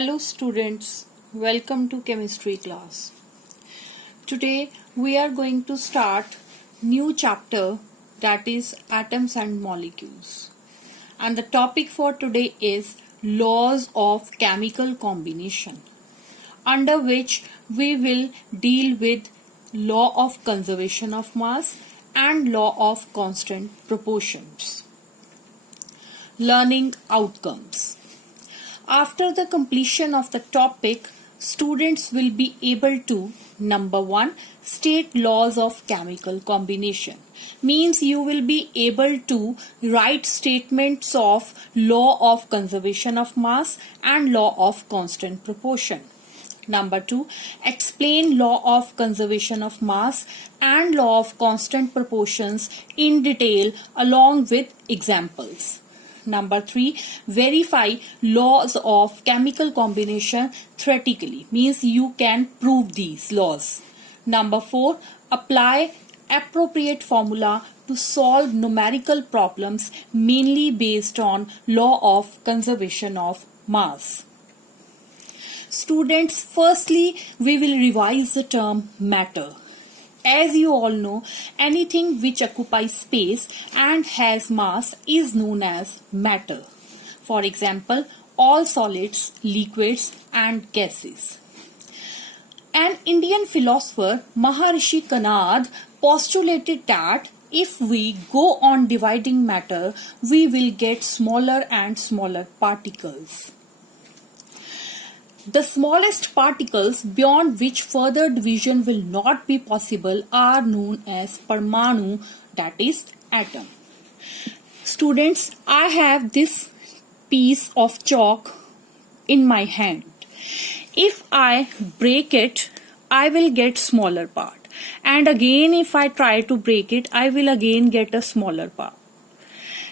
Hello students, welcome to chemistry class. Today we are going to start new chapter, that is atoms and molecules. And the topic for today is laws of chemical combination, under which we will deal with law of conservation of mass and law of constant proportions. Learning outcomes. After the completion of the topic, students will be able to, number 1, state laws of chemical combination. Means you will be able to write statements of law of conservation of mass and law of constant proportion. Number 2, explain law of conservation of mass and law of constant proportions in detail along with examples. Number 3, verify laws of chemical combination theoretically, means you can prove these laws. Number 4, apply appropriate formula to solve numerical problems mainly based on law of conservation of mass. Students, firstly we will revise the term matter. As you all know, anything which occupies space and has mass is known as matter. For example, all solids, liquids and gases. An Indian philosopher, Maharishi Kanad, postulated that if we go on dividing matter, we will get smaller and smaller particles. The smallest particles beyond which further division will not be possible are known as Parmanu, that is atom. Students, I have this piece of chalk in my hand. If I break it, I will get smaller part. And again if I try to break it, I will again get a smaller part.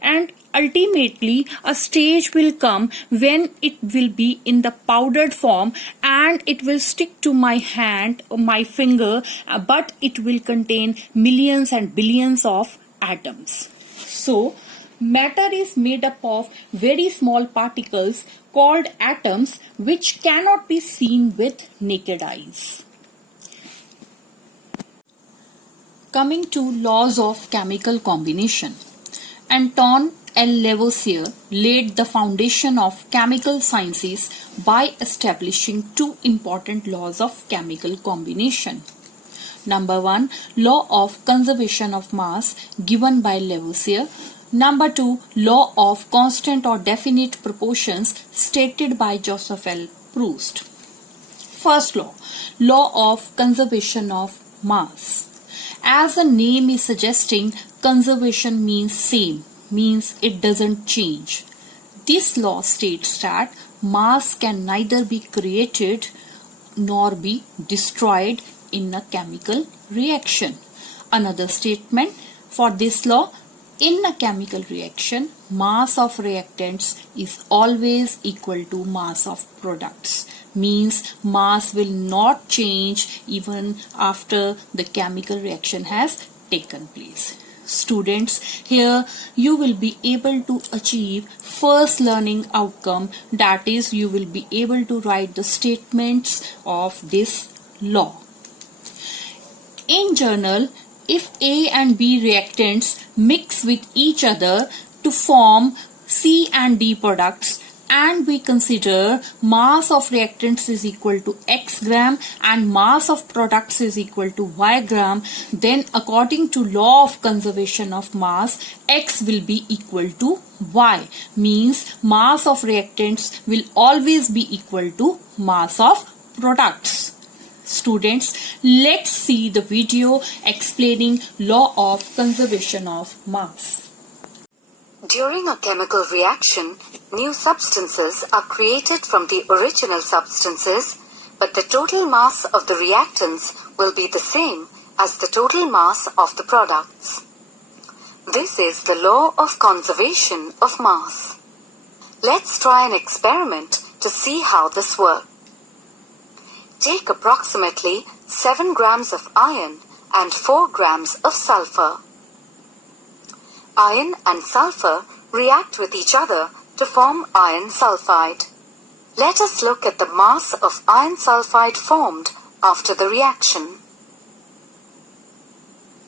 And ultimately a stage will come when it will be in the powdered form and it will stick to my hand or my finger, but it will contain millions and billions of atoms. So matter is made up of very small particles called atoms which cannot be seen with naked eyes. Coming to laws of chemical combination. Anton L. Lavoisier laid the foundation of chemical sciences by establishing two important laws of chemical combination. Number 1, law of conservation of mass given by Lavoisier. Number 2, law of constant or definite proportions stated by Joseph L. Proust. First law, law of conservation of mass. As the name is suggesting, conservation means same, means it doesn't change. This law states that mass can neither be created nor be destroyed in a chemical reaction. Another statement for this law, in a chemical reaction, mass of reactants is always equal to mass of products. Means mass will not change even after the chemical reaction has taken place. Students, here you will be able to achieve first learning outcome, that is you will be able to write the statements of this law. In general, if A and B reactants mix with each other to form C and D products, and we consider mass of reactants is equal to X gram and mass of products is equal to Y gram, then according to law of conservation of mass, X will be equal to Y. Means mass of reactants will always be equal to mass of products. Students, let's see the video explaining law of conservation of mass. During a chemical reaction, new substances are created from the original substances, but the total mass of the reactants will be the same as the total mass of the products. This is the law of conservation of mass. Let's try an experiment to see how this works. Take approximately 7 grams of iron and 4 grams of sulfur. Iron and sulfur react with each other to form iron sulfide. Let us look at the mass of iron sulfide formed after the reaction.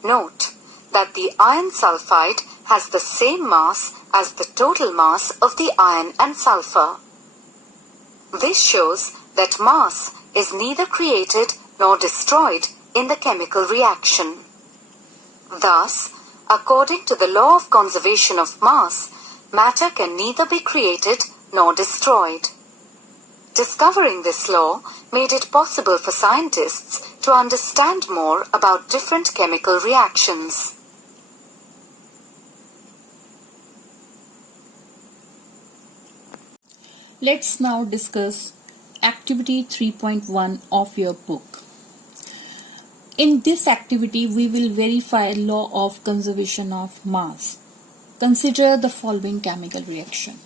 Note that the iron sulfide has the same mass as the total mass of the iron and sulfur. This shows that mass is neither created nor destroyed in the chemical reaction. Thus, according to the law of conservation of mass, matter can neither be created nor destroyed. Discovering this law made it possible for scientists to understand more about different chemical reactions. Let's now discuss activity 3.1 of your book. In this activity, we will verify law of conservation of mass. Consider the following chemical reaction.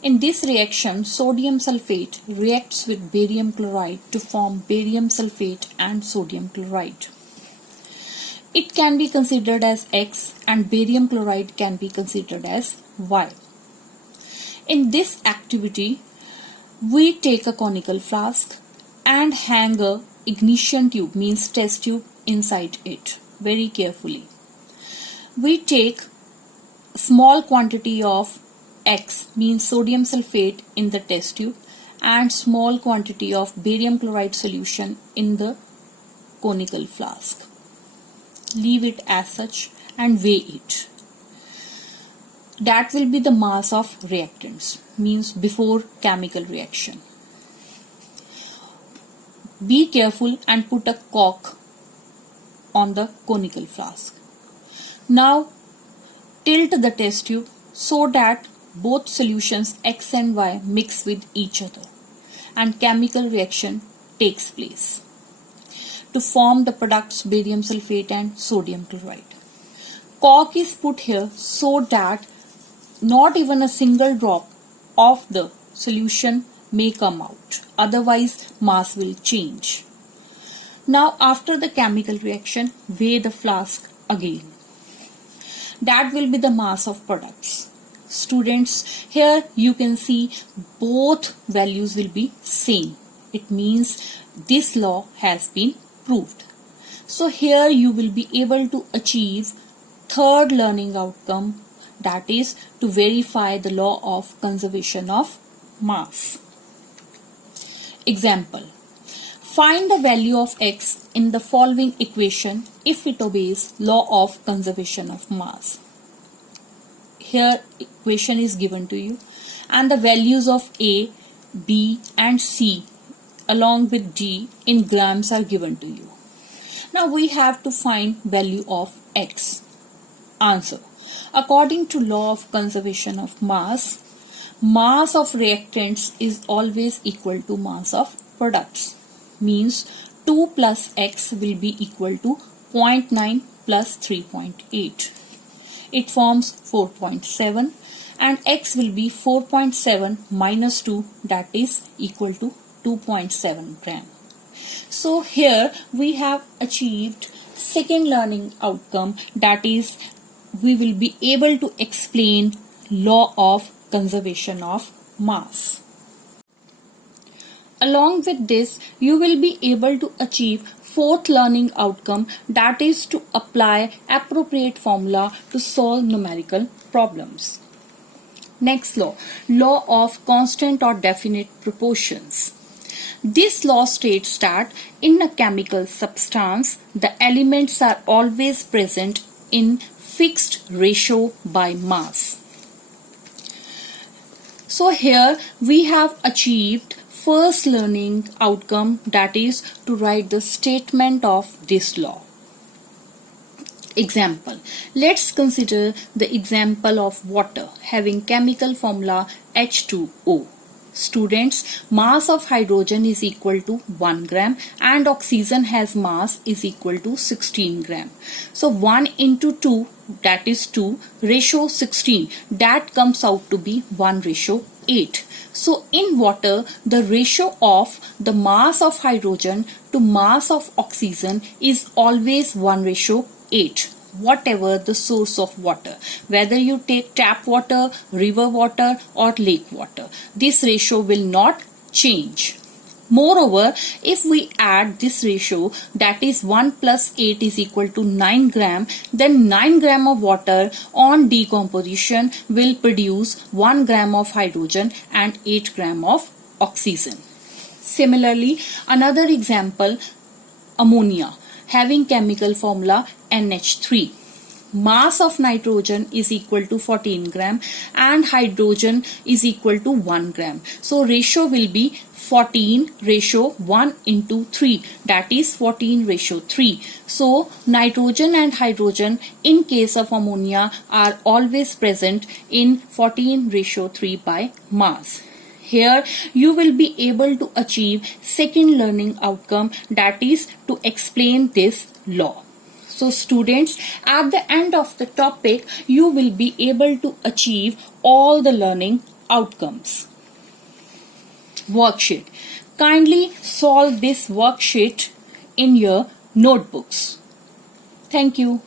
In this reaction, sodium sulfate reacts with barium chloride to form barium sulfate and sodium chloride. It can be considered as X and barium chloride can be considered as Y. In this activity, we take a conical flask and hang a ignition tube, means test tube, inside it very carefully. We take small quantity of X, means sodium sulfate, in the test tube and small quantity of barium chloride solution in the conical flask. Leave it as such and weigh it. That will be the mass of reactants, means before chemical reaction. Be careful and put a cork on the conical flask. Now tilt the test tube so that both solutions X and Y mix with each other and chemical reaction takes place to form the products barium sulfate and sodium chloride. Cork is put here so that not even a single drop of the solution may come out, otherwise mass will change. Now after the chemical reaction, weigh the flask again. That will be the mass of products. Students, here you can see both values will be same. It means this law has been proved. So here you will be able to achieve third learning outcome, that is to verify the law of conservation of mass. Example. Find the value of X in the following equation if it obeys law of conservation of mass. Here equation is given to you and the values of A, B and C along with D in grams are given to you. Now we have to find value of X. Answer. According to law of conservation of mass, mass of reactants is always equal to mass of products. Means 2 plus X will be equal to 0.9 plus 3.8. It forms 4.7 and X will be 4.7 minus 2, that is equal to 2.7 gram. So here we have achieved second learning outcome, that is we will be able to explain law of conservation of mass. Along with this, you will be able to achieve fourth learning outcome, that is to apply appropriate formula to solve numerical problems. Next law, law of constant or definite proportions. This law states that in a chemical substance, the elements are always present in fixed ratio by mass. So here we have achieved first learning outcome, that is to write the statement of this law. Example. Let's consider the example of water having chemical formula H2O. Students, mass of hydrogen is equal to 1 gram and oxygen has mass is equal to 16 gram. So 1 into 2, that is 2, ratio 16, that comes out to be 1:8. So in water, the ratio of the mass of hydrogen to mass of oxygen is always 1:8. Whatever the source of water, whether you take tap water, river water or lake water, this ratio will not change. Moreover, if we add this ratio, that is 1 plus 8 is equal to 9 gram, then 9 gram of water on decomposition will produce 1 gram of hydrogen and 8 gram of oxygen. Similarly, another example, ammonia, having chemical formula NH3. Mass of nitrogen is equal to 14 gram and hydrogen is equal to 1 gram. So ratio will be 14 ratio 1 into 3, that is 14 ratio 3. So nitrogen and hydrogen in case of ammonia are always present in 14 ratio 3 by mass. Here you will be able to achieve second learning outcome, that is to explain this law. So students, at the end of the topic, you will be able to achieve all the learning outcomes. Worksheet. Kindly solve this worksheet in your notebooks. Thank you.